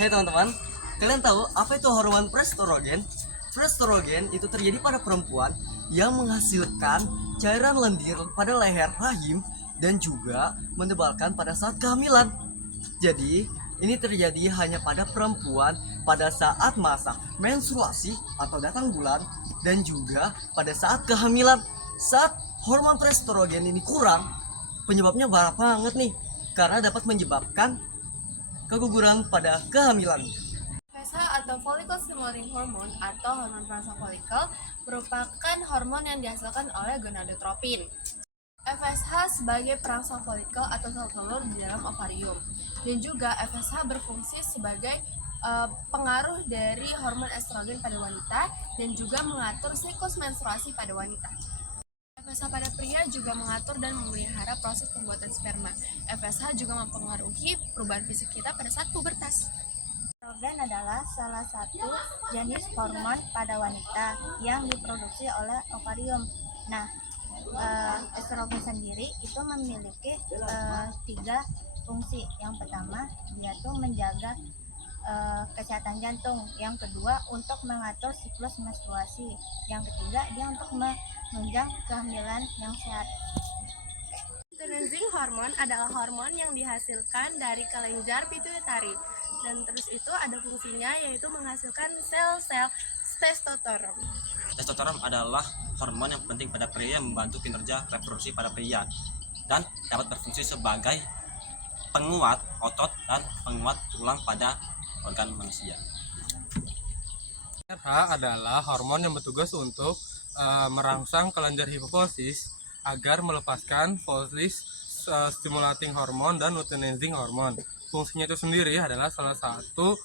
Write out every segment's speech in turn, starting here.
Hai teman-teman, kalian tahu apa itu hormon prestrogen? Prestrogen itu terjadi pada perempuan yang menghasilkan cairan lendir pada leher rahim dan juga mendebalkan pada saat kehamilan. Jadi, ini terjadi hanya pada perempuan pada saat masa menstruasi atau datang bulan dan juga pada saat kehamilan. Saat hormon prestrogen ini kurang, penyebabnya banyak banget nih, karena dapat menyebabkan keguguran pada kehamilan. FSH atau follicle stimulating hormone atau hormon perangsang folikel merupakan hormon yang dihasilkan oleh gonadotropin. FSH sebagai perangsang folikel atau sel telur di dalam ovarium, dan juga FSH berfungsi sebagai pengaruh dari hormon estrogen pada wanita dan juga mengatur siklus menstruasi pada wanita. FSH pada pria juga mengatur dan memelihara proses pembuatan sperma. FSH juga mempengaruhi perubahan fisik kita pada saat pubertas. Estrogen adalah salah satu jenis hormon pada wanita yang diproduksi oleh ovarium. Nah, estrogen sendiri itu memiliki 3 fungsi. Yang pertama, dia tuh menjaga kesehatan jantung. Yang kedua, untuk mengatur siklus menstruasi. Yang ketiga, dia untuk menunjang kehamilan yang sehat. Luteinizing hormon adalah hormon yang dihasilkan dari kelenjar pituitari, dan terus itu ada fungsinya yaitu menghasilkan sel-sel testosteron. Testosteron adalah hormon yang penting pada pria yang membantu kinerja reproduksi pada pria dan dapat berfungsi sebagai penguat otot dan penguat tulang pada organ manusia. RH adalah hormon yang bertugas untuk merangsang kelenjar hipofisis agar melepaskan follicle stimulating hormone dan luteinizing hormone. Fungsinya itu sendiri adalah salah satu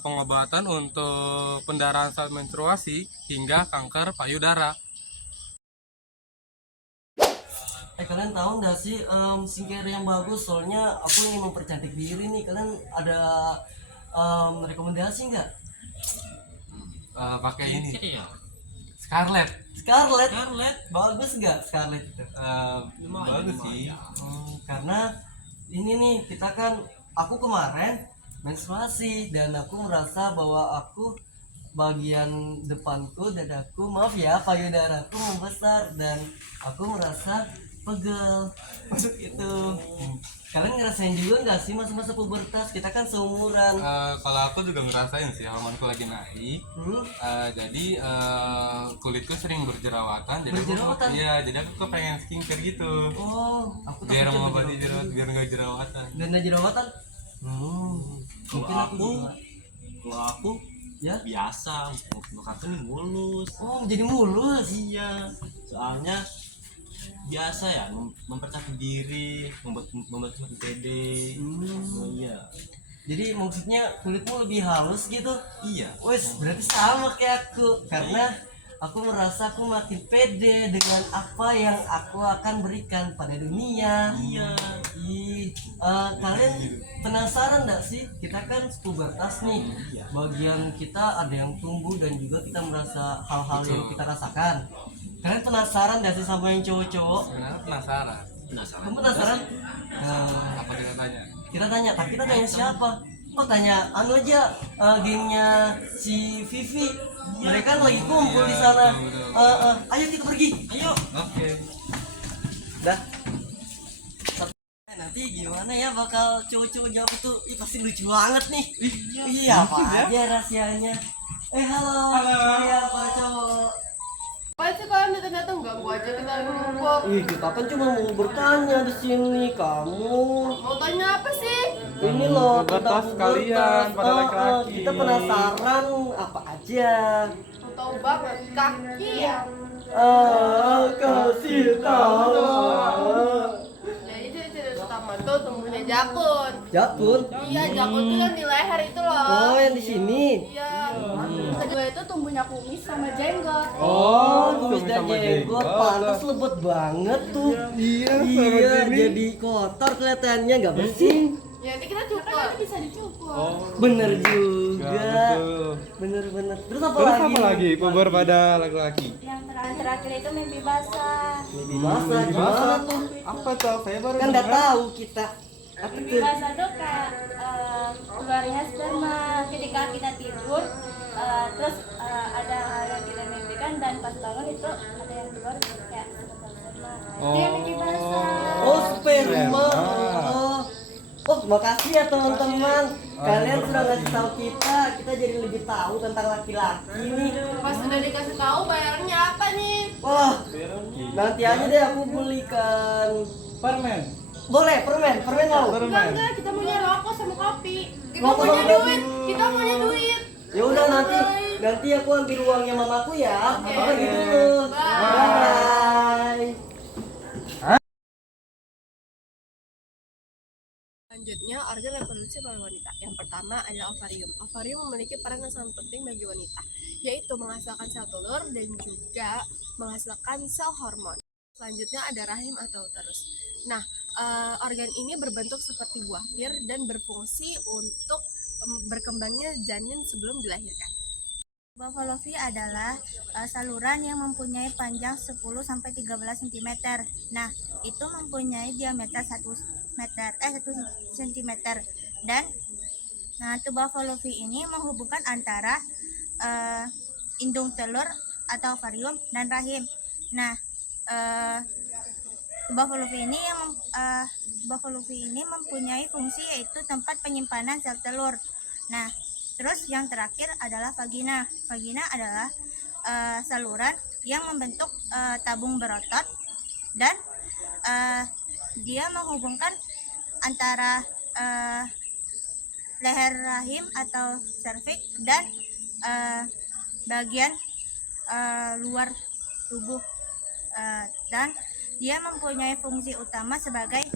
pengobatan untuk pendarahan saat menstruasi hingga kanker payudara. Kalian tahu nggak sih skincare yang bagus? Soalnya aku ingin mempercantik diri nih. Kalian ada rekomendasi nggak? Pakai ini Iya. Scarlett. Scarlett, bagus nggak Scarlett itu? Bagus sih. Karena ini nih, kita kan, aku kemarin menstruasi dan aku merasa bahwa aku bagian depanku, dadaku, maaf ya, payudaraku membesar dan aku merasa pegel untuk itu. Kalian ngerasain juga nggak sih masa-masa pubertas? Kita kan seumuran. Kalau aku juga ngerasain sih hormonku lagi naik. Jadi kulitku sering berjerawatan. Berjerawatan? Jadi aku pengen skincare gitu. Oh, aku Biar takutnya mengobati berjerawatan. jerawat, biar nggak jerawatan. Ganda jerawatan? Mungkin Kalau aku ya. biasa, muka aku nih mulus. Oh, jadi mulus. Iya, soalnya biasa ya mempercantik diri, membuat semakin pede. Oh iya. Jadi maksudnya kulitmu lebih halus gitu? Iya. Wes, berarti sama kayak aku. Karena aku merasa aku makin pede dengan apa yang aku akan berikan pada dunia. Iya. Kalian penasaran nggak sih? Kita kan pubertas nih. Bagian kita ada yang tumbuh dan juga kita merasa hal-hal yang kita rasakan. Kalian penasaran nggak sih sama yang cowok-cowok? Sebenarnya penasaran. Kamu penasaran? Apa kita tanya? Kita tanya, tapi kita tanya siapa? Kok tanya anu aja, gengnya si Vivi. Mereka kan lagi kumpul di sana. Ayo kita pergi, ayo. Oke. Dah. Nanti gimana ya bakal cowok-cowok jawab itu? Pasti lucu banget nih. Iya, apa aja rahasianya. Halo. Kalian para cowok. Apa sih kalian datang-datang ganggu aja kita ngumpul? Kita kan cuma mau bertanya di sini. Kamu Mau tanya apa sih? ini loh Pubertas tentang kalian, pubertas. pada laki-laki. Kita penasaran apa aja. Mau tahu banget kaki ya. Kasih tahu. Jadi ciri-ciri utama tuh tumbuhnya jakun. Jakun. Iya, jakun tuh yang di leher itu loh. Oh, yang di sini. Iya. Kedua itu tumbuhnya kumis sama jenggot. Kumis dan jenggot, pantas lembut banget tuh. Iya, jadi kotor kelihatannya, nggak bersih. Ya nanti kita cukur. Bisa dicukur. Bener juga. Betul. Bener. Terus apa Terus lagi? apa lagi? Puber pada laki-laki. Yang terakhir itu mimpi basah. Mimpi basah gimana tuh? Apa tuh? Saya baru Kan nggak dengar. tahu kita. Apa Mimpi tuh? basah tuh kayak keluarnya sperma ketika kita tidur, terus ada hal yang kita mimpikan dan pas bangun itu ada yang keluar kayak sperma. Itu yang bikin basah. Oh, sperma. Oh, makasih ya teman-teman. Kalian sudah ngasih tahu kita jadi lebih tahu tentang laki-laki nih. Pas sudah dikasih tahu bayarnya apa nih? Wah, nanti aja deh aku belikan Permen. boleh permen mau. Enggak, kita maunya rokok sama kopi. Kita Rokok maunya sama kopi. duit. Kita maunya duit. Ya udah nanti aku ambil uangnya mamaku ya. Oke. Papa gitu dulu. Bye. Bye. Selanjutnya, organ reproduksi pada wanita. Yang pertama adalah ovarium. Ovarium memiliki peran yang sangat penting bagi wanita, yaitu menghasilkan sel telur dan juga menghasilkan sel hormon. Selanjutnya ada rahim atau uterus. Nah, organ ini berbentuk seperti buah pir dan berfungsi untuk berkembangnya janin sebelum dilahirkan. Bavolovi adalah saluran yang mempunyai panjang 10-13 cm. Nah, itu mempunyai diameter 1 cm. Dan tuba Bavolovi ini menghubungkan antara indung telur atau ovarium dan rahim. Nah, tuba Bavolovi ini mempunyai fungsi yaitu tempat penyimpanan sel telur. Nah, terus yang terakhir adalah vagina. Vagina adalah saluran yang membentuk tabung berotot dan dia menghubungkan antara leher rahim atau serviks dan bagian luar tubuh, dan dia mempunyai fungsi utama sebagai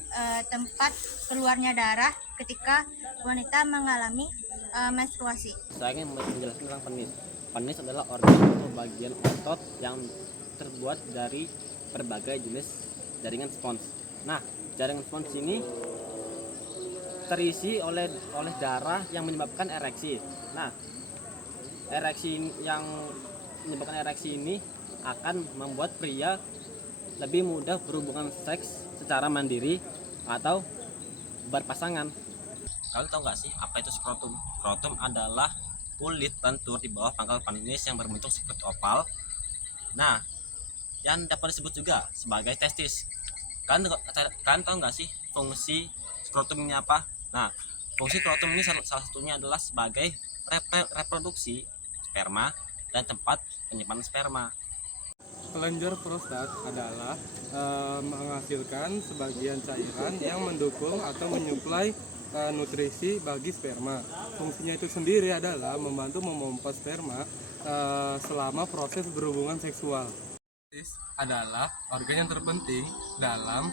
tempat keluarnya darah ketika wanita mengalami menstruasi. Saya ingin menjelaskan tentang penis. Penis adalah organ atau bagian otot yang terbuat dari berbagai jenis jaringan spons. Nah, jaringan spons ini terisi oleh darah yang menyebabkan ereksi. Nah, yang menyebabkan ereksi ini akan membuat pria lebih mudah berhubungan seks secara mandiri atau berpasangan. Kalian tahu nggak sih apa itu skrotum? Skrotum adalah kulit lentur di bawah pangkal penis yang berbentuk seperti oval. Nah, yang dapat disebut juga sebagai testis. Kalian tahu nggak sih fungsi skrotum ini apa? Nah, fungsi skrotum ini salah satunya adalah sebagai reproduksi sperma dan tempat penyimpanan sperma. Kelenjar prostat adalah menghasilkan sebagian cairan yang mendukung atau menyuplai nutrisi bagi sperma. Fungsinya itu sendiri adalah membantu memompa sperma selama proses berhubungan seksual. Testis adalah organ yang terpenting dalam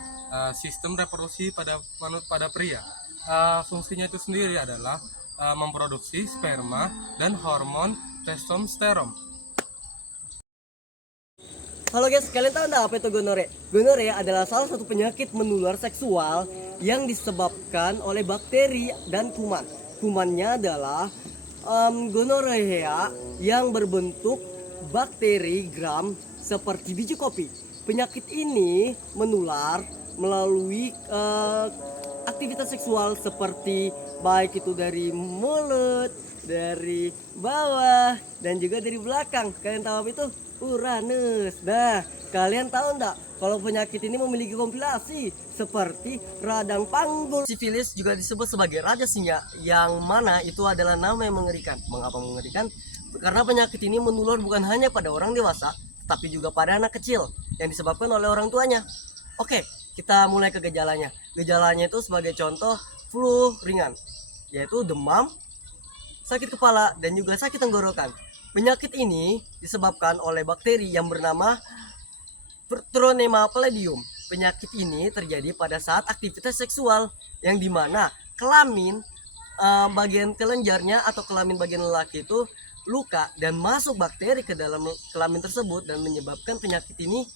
sistem reproduksi pada pria. Fungsinya itu sendiri adalah memproduksi sperma dan hormon testosteron. Halo guys, kalian tahu nggak apa itu gonore? Gonore adalah salah satu penyakit menular seksual yang disebabkan oleh bakteri dan kuman. Kumannya adalah gonorrhea yang berbentuk bakteri gram seperti biji kopi. Penyakit ini menular melalui aktivitas seksual seperti baik itu dari mulut, dari bawah, dan juga dari belakang. Kalian tahu apa itu? Uranus. Nah, kalian tahu enggak kalau penyakit ini memiliki komplikasi seperti radang panggul. Sifilis juga disebut sebagai raja singa, yang mana itu adalah nama yang mengerikan. Mengapa mengerikan? Karena penyakit ini menular bukan hanya pada orang dewasa, tapi juga pada anak kecil yang disebabkan oleh orang tuanya. Oke, kita mulai ke gejalanya. Gejalanya itu sebagai contoh flu ringan, yaitu demam, sakit kepala, dan juga sakit tenggorokan. Penyakit ini disebabkan oleh bakteri yang bernama Tronema pallidum. Penyakit ini terjadi pada saat aktivitas seksual yang dimana kelamin bagian kelenjarnya atau kelamin bagian lelaki itu luka dan masuk bakteri ke dalam kelamin tersebut dan menyebabkan penyakit ini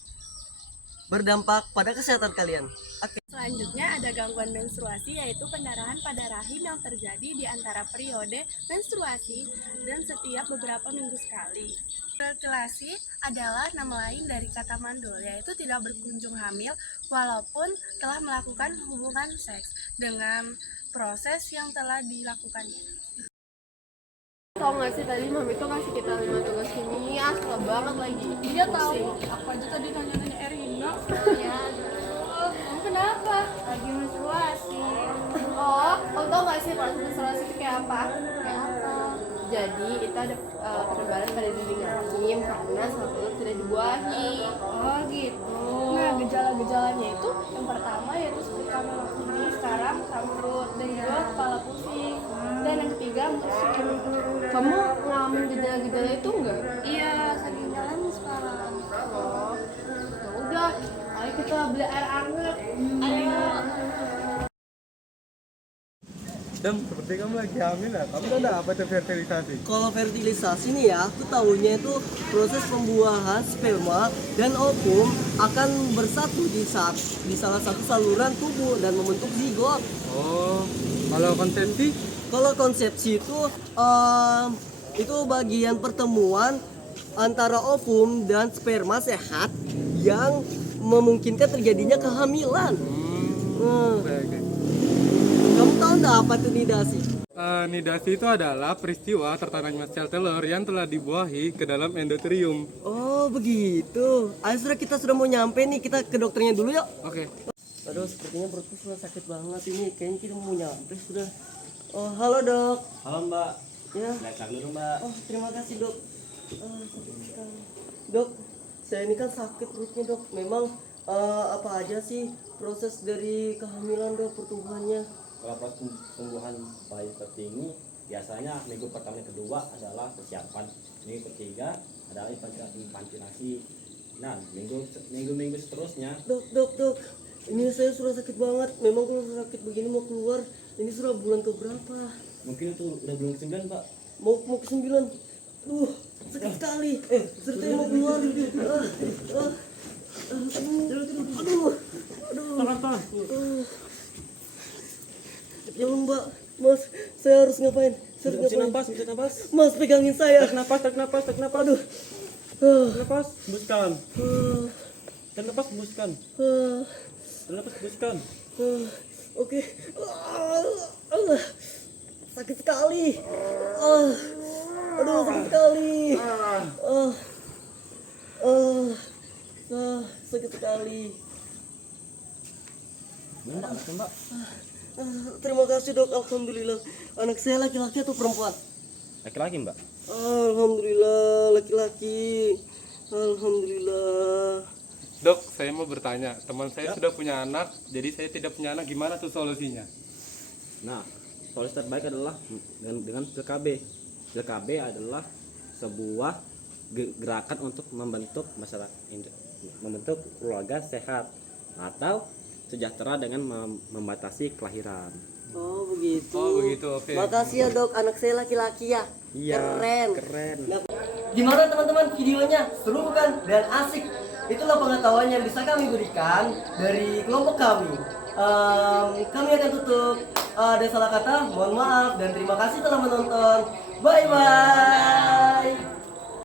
berdampak pada kesehatan kalian. Oke. Selanjutnya ada gangguan menstruasi, yaitu pendarahan pada rahim yang terjadi di antara periode menstruasi dan setiap beberapa minggu sekali. Fertilasi adalah nama lain dari kata mandul, yaitu tidak berkunjung hamil walaupun telah melakukan hubungan seks. Dengan proses yang telah dilakukannya. Tau gak sih tadi mami tuh ngasih kita 5 tugas kimia, suka banget lagi. Dia tahu, aku aja tadi nanya-nanya Erina. Ya, Kamu kenapa? lagi menstruasi. Oh, kamu tau gak sih proses menstruasi itu kayak apa? Kayak apa? Jadi itu ada penebalan pada dinding rahim karena sel telur tidak dibuahi. Oh gitu. Nah, gejala-gejalanya itu yang pertama yaitu seperti kamu ini sekarang kamrut dan juga kepala pusing. Dan yang ketiga musim. Kamu ngalamin gejala-gejala itu enggak? Iya, lagi jalan sekarang. Oh, ya udah. Ayo kita beli air hangat. Ayo. Dan seperti kamu lagi hamil ya, kamu tahu nggak apa itu fertilisasi? Kalau fertilisasi nih ya, aku tahunya itu proses pembuahan sperma dan ovum akan bersatu di salah satu saluran tubuh dan membentuk zigot. Oh, kalau konsepsi? Kalau konsepsi itu bagian pertemuan antara ovum dan sperma sehat yang memungkinkan terjadinya kehamilan. Oke. Kamu tahu nggak apa itu nidasi? Nidasi itu adalah peristiwa tertanamnya sel telur yang telah dibuahi ke dalam endometrium. Oh begitu. Ayo sudah kita sudah mau nyampe nih, kita ke dokternya dulu yuk. Oke. Aduh sepertinya perutku sudah sakit banget ini. Kayaknya kita mau nyampe sudah. Oh halo dok. Halo Mbak, Ya. lihat dulu Mbak. Oh terima kasih dok. Sakit sekali. Dok, saya ini kan sakit perutnya dok. Memang apa aja sih proses dari kehamilan dok, pertumbuhannya? Kalau proses pembuahan bayi seperti ini biasanya minggu pertama dan kedua adalah persiapan, minggu ketiga adalah implantasi. Nah, minggu seterusnya Dok. Ini saya sudah sakit banget. Memang kalau sakit begini mau keluar. Ini sudah bulan keberapa? mungkin itu udah bulan 9 Pak. Mau ke 9. Sakit sekali. Serta mau keluar. Aduh. Ya Mbak, Mas, saya harus ngapain? Bisa nafas. Mas pegangin saya. Tarik nafas. Aduh. Nafas, hembuskan. Dan nafas, hembuskan. Dan nafas, hembuskan. Oke. Sakit sekali. Aduh, sakit sekali. Sakit sekali. Mbak. Terima kasih dok, alhamdulillah. Anak saya laki-laki atau perempuan? Laki-laki Mbak. Alhamdulillah, laki-laki. Alhamdulillah. Dok, saya mau bertanya. Teman saya sudah punya anak, jadi saya tidak punya anak. Gimana tuh solusinya? Nah, solusi terbaik adalah dengan PKB. PKB adalah sebuah gerakan untuk membentuk masyarakat, membentuk keluarga sehat atau sejahtera dengan membatasi kelahiran. Oh begitu. Oke. Makasih ya dok, anak saya laki-laki ya. Iya, Keren. Nah, gimana teman-teman videonya? Seru bukan? Dan asik. Itulah pengetahuan yang bisa kami berikan dari kelompok kami. Kami akan tutup. Ada salah kata, mohon maaf dan terima kasih telah menonton. Bye bye.